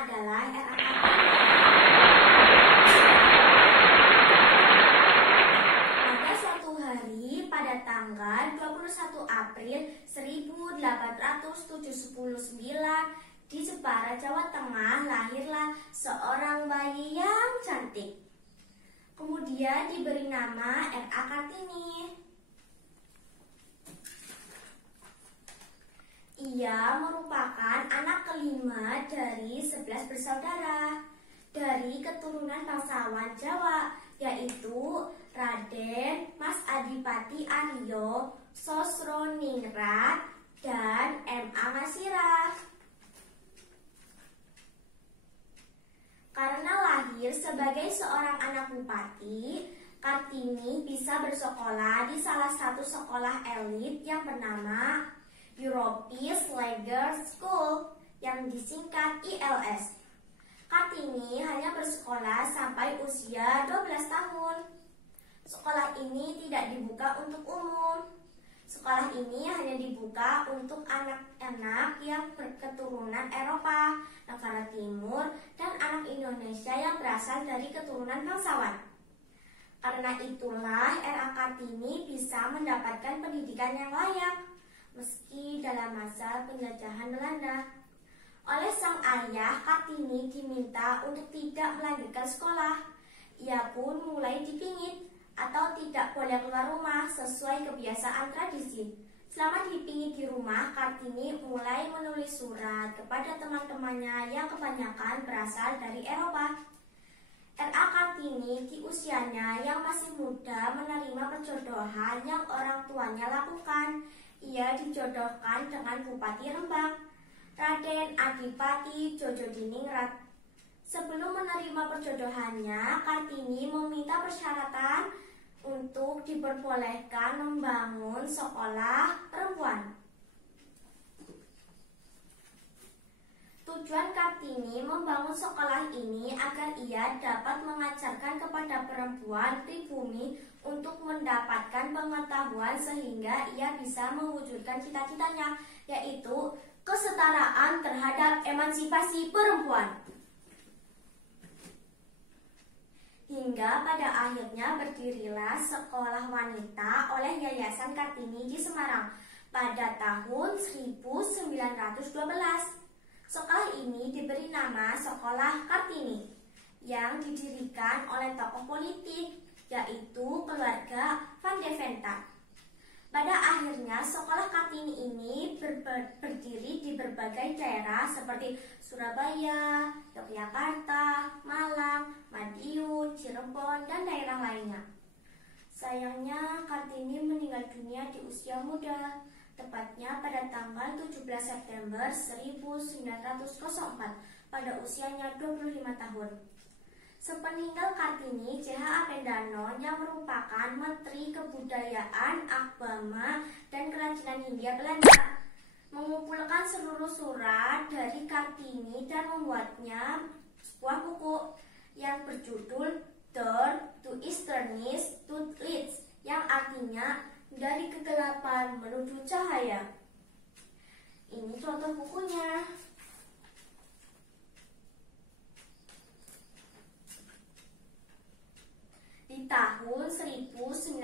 adalah RA Kartini. Pada suatu hari pada tanggal 21 April 1879 di Jepara, Jawa Tengah, lahirlah seorang bayi yang cantik. Kemudian diberi nama RA Kartini. Ia merupakan anak kelima dari 11 bersaudara dari keturunan bangsawan Jawa, yaitu Raden Mas Adipati Aryo, Sosroningrat, dan M.A. Masirah. Karena lahir sebagai seorang anak bupati, Kartini bisa bersekolah di salah satu sekolah elit yang bernama Europese Leger School yang disingkat ILS. Kartini hanya bersekolah sampai usia 12 tahun. Sekolah ini tidak dibuka untuk umum. Sekolah ini hanya dibuka untuk anak-anak yang berketurunan Eropa, negara Timur, dan anak Indonesia yang berasal dari keturunan bangsawan. Karena itulah RA Kartini bisa mendapatkan pendidikan yang layak meski dalam masa penjajahan Belanda. Oleh sang ayah, Kartini diminta untuk tidak melanjutkan sekolah. Ia pun mulai dipingit atau tidak boleh keluar rumah sesuai kebiasaan tradisi. Selama dipingit di rumah, Kartini mulai menulis surat kepada teman-temannya yang kebanyakan berasal dari Eropa. RA Kartini di usianya yang masih muda menerima perjodohan yang orang tuanya lakukan. Ia dijodohkan dengan Bupati Rembang, Raden Adipati Djodjodiningrat. Sebelum menerima perjodohannya, Kartini meminta persyaratan untuk diperbolehkan membangun sekolah perempuan. Tujuan Kartini membangun sekolah ini agar ia dapat mengajarkan kepada perempuan pribumi untuk mendapatkan pengetahuan sehingga ia bisa mewujudkan cita-citanya, yaitu kesetaraan terhadap emansipasi perempuan. Hingga pada akhirnya berdirilah sekolah wanita oleh Yayasan Kartini di Semarang pada tahun 1912. Sekolah ini diberi nama Sekolah Kartini yang didirikan oleh tokoh politik, yaitu keluarga Van de Venta. Pada akhirnya sekolah Kartini ini berdiri di berbagai daerah seperti Surabaya, Yogyakarta, Malang, Madiun, Cirebon, dan daerah lainnya. Sayangnya Kartini meninggal dunia di usia muda, tepatnya pada tanggal 17 September 1904 pada usianya 25 tahun. Sepeninggal Kartini, J.H. Appendano yang merupakan Menteri Kebudayaan, Agama, dan Kerajinan Hindia Belanda mengumpulkan seluruh surat dari Kartini dan membuatnya sebuah buku yang berjudul Door to Easternist to Light, yang artinya dari kegelapan menuju cahaya. Ini contoh bukunya. Di tahun 1922,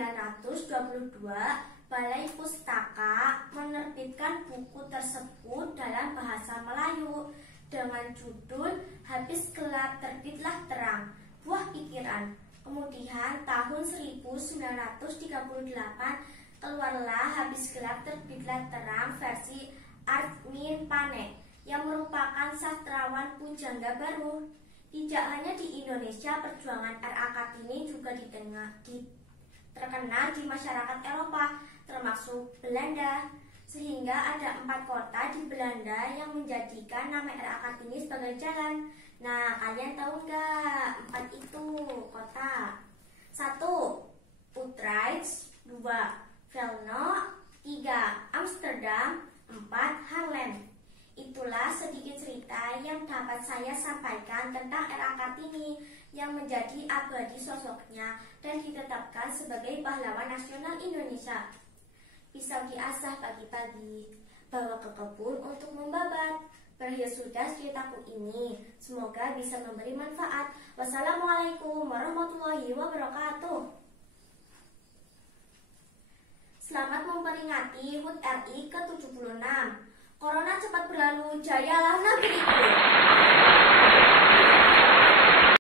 Balai Pustaka menerbitkan buku tersebut dalam bahasa Melayu dengan judul Habis Gelap Terbitlah Terang, Buah Pikiran. Kemudian tahun 1938 keluarlah Habis Gelap Terbitlah Terang versi Artmin Pane yang merupakan sastrawan pujangga baru. Tidak hanya di Indonesia, perjuangan RA Kartini juga terkenal di masyarakat Eropa, termasuk Belanda, sehingga ada 4 kota di Belanda yang menjadikan nama RA Kartini sebagai jalan. Nah, kalian tahu nggak 4 itu kota? 1. Utrecht, 2. Velno, 3. Amsterdam, 4. Haarlem. Itulah sedikit cerita yang dapat saya sampaikan tentang RA Kartini yang menjadi abadi sosoknya dan ditetapkan sebagai pahlawan nasional Indonesia. Pisau diasah pagi-pagi, bawa ke kebun untuk membabat, sudah ceritaku ini. Semoga bisa memberi manfaat. Wassalamualaikum warahmatullahi wabarakatuh. Selamat memperingati HUT RI ke-76. Corona cepat berlalu, jayalah negeriku.